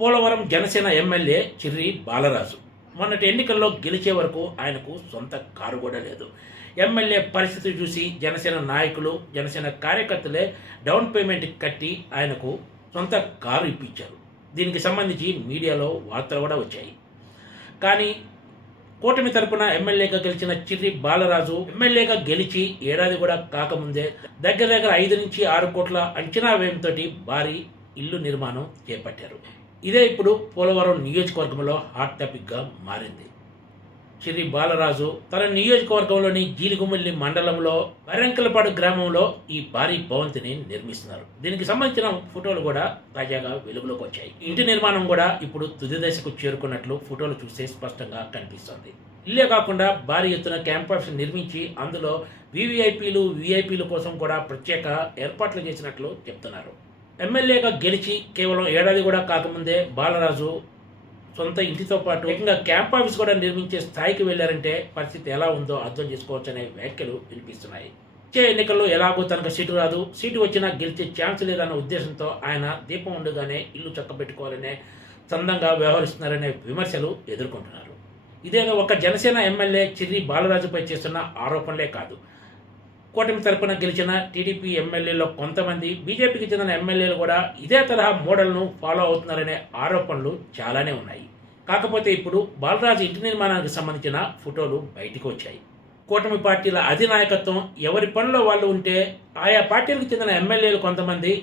Polavaram Janasena MLA Chirri Balaraju మొన్నటి ఎన్నికల్లో గెలిచే వరకు ఆయనకు సొంత కారు కూడా లేదు. ఎమ్మెల్యే పరిస్థితి చూసి జనసేన నాయకులు, జనసేన కార్యకర్తలే డౌన్ పేమెంట్ కట్టి ఆయనకు సొంత కారు ఇప్పించారు. దీనికి సంబంధించి మీడియాలో వార్తలు కూడా వచ్చాయి. కానీ కూటమి తరపున ఎమ్మెల్యేగా గెలిచిన చిర్రి బాలరాజు ఎమ్మెల్యేగా గెలిచి ఏడాది కూడా కాకముందే దగ్గర 5 నుంచి 6 కోట్ల అంచనా వ్యయంతో భారీ ఇల్లు నిర్మాణం చేపట్టారు. ఇదే ఇప్పుడు పోలవరం నియోజకవర్గంలో హాట్ టాపిక్గా మారింది. చిర్రి బాలరాజు తన నియోజకవర్గంలోని జీలిగుమిల్లి మండలంలో బర్రెంకలపాడు గ్రామంలో ఈ భారీ భవంతిని నిర్మిస్తున్నారు. దీనికి సంబంధించిన ఫోటోలు కూడా తాజాగా వెలుగులోకి వచ్చాయి. ఇంటి నిర్మాణం కూడా ఇప్పుడు తుది దశకు చేరుకున్నట్లు ఫోటోలు చూస్తే స్పష్టంగా కనిపిస్తోంది. ఇల్లే కాకుండా భారీ ఎత్తున క్యాంపస్ నిర్మించి అందులో వివిఐపీల కోసం కూడా ప్రత్యేక ఏర్పాట్లు చేసినట్లు చెప్తున్నారు. ఎమ్మెల్యేగా గెలిచి కేవలం ఏడాది కూడా కాకముందే బాలరాజు సొంత ఇంటితో పాటు ఏకంగా క్యాంప్ ఆఫీస్ కూడా నిర్మించే స్థాయికి వెళ్లారంటే పరిస్థితి ఎలా ఉందో అర్థం చేసుకోవచ్చనే వ్యాఖ్యలు వినిపిస్తున్నాయి. వచ్చే ఎన్నికల్లో ఎలాగో తనకు సీటు రాదు, సీటు వచ్చినా గెలిచే ఛాన్స్ లేదన్న ఉద్దేశంతో ఆయన దీపం ఉండగానే ఇల్లు చక్కబెట్టుకోవాలనే చందంగా వ్యవహరిస్తున్నారనే విమర్శలు ఎదుర్కొంటున్నారు. ఇదేదో ఒక జనసేన ఎమ్మెల్యే చిర్రి బాలరాజుపై చేస్తున్న ఆరోపణలే కాదు, కూటమి తరపున గెలిచిన టీడీపీ ఎమ్మెల్యేలో కొంతమంది, బీజేపీకి చెందిన ఎమ్మెల్యేలు కూడా ఇదే తరహా మోడల్ను ఫాలో అవుతున్నారనే ఆరోపణలు చాలానే ఉన్నాయి. కాకపోతే ఇప్పుడు బాలరాజు ఇంటి నిర్మాణానికి సంబంధించిన ఫోటోలు బయటకు వచ్చాయి. కూటమి పార్టీల అధినాయకత్వం ఎవరి పనిలో వాళ్ళు ఉంటే ఆయా పార్టీలకు చెందిన ఎమ్మెల్యేలు కొంతమంది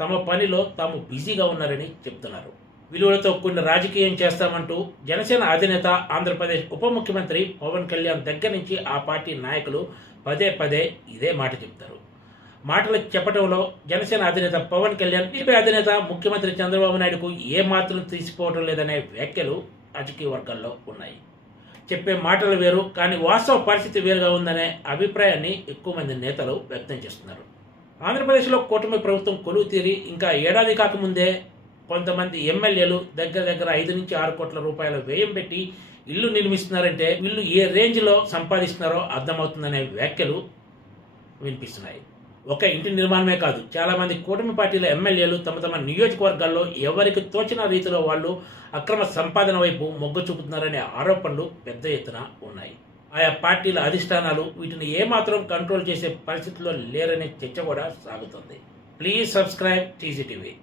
తమ పనిలో తాము బిజీగా ఉన్నారని చెప్తున్నారు. విలువలతో కూడిన రాజకీయం చేస్తామంటూ జనసేన అధినేత, ఆంధ్రప్రదేశ్ ఉప ముఖ్యమంత్రి పవన్ కళ్యాణ్ దగ్గర నుంచి ఆ పార్టీ నాయకులు పదే ఇదే మాట చెప్తారు. మాటలు చెప్పడంలో జనసేన అధినేత పవన్ కళ్యాణ్, టీడీపీ అధినేత ముఖ్యమంత్రి చంద్రబాబు నాయుడుకు ఏమాత్రం తీసిపోవడం లేదనే వ్యాఖ్యలు రాజకీయ వర్గాల్లో ఉన్నాయి. చెప్పే మాటలు వేరు, కానీ వాస్తవ పరిస్థితి వేరుగా ఉందనే అభిప్రాయాన్ని ఎక్కువ మంది నేతలు వ్యక్తం చేస్తున్నారు. ఆంధ్రప్రదేశ్లో కూటమి ప్రభుత్వం కొలువు తీరి ఇంకా ఏడాది కాకముందే కొంతమంది ఎమ్మెల్యేలు దగ్గర 5 నుంచి 6 కోట్ల రూపాయల వ్యయం పెట్టి ఇల్లు నిర్మిస్తున్నారంటే వీళ్ళు ఏ రేంజ్లో సంపాదిస్తున్నారో అర్థమవుతుందనే వ్యాఖ్యలు వినిపిస్తున్నాయి. ఒక ఇంటి నిర్మాణమే కాదు, చాలామంది కూటమి పార్టీల ఎమ్మెల్యేలు తమ నియోజకవర్గాల్లో ఎవరికి తోచిన రీతిలో వాళ్ళు అక్రమ సంపాదన వైపు మొగ్గు చూపుతున్నారనే ఆరోపణలు పెద్ద ఎత్తున ఉన్నాయి. ఆయా పార్టీల అధిష్టానాలు వీటిని ఏమాత్రం కంట్రోల్ చేసే పరిస్థితిలో లేరనే చర్చ కూడా సాగుతుంది. Please subscribe TGTV.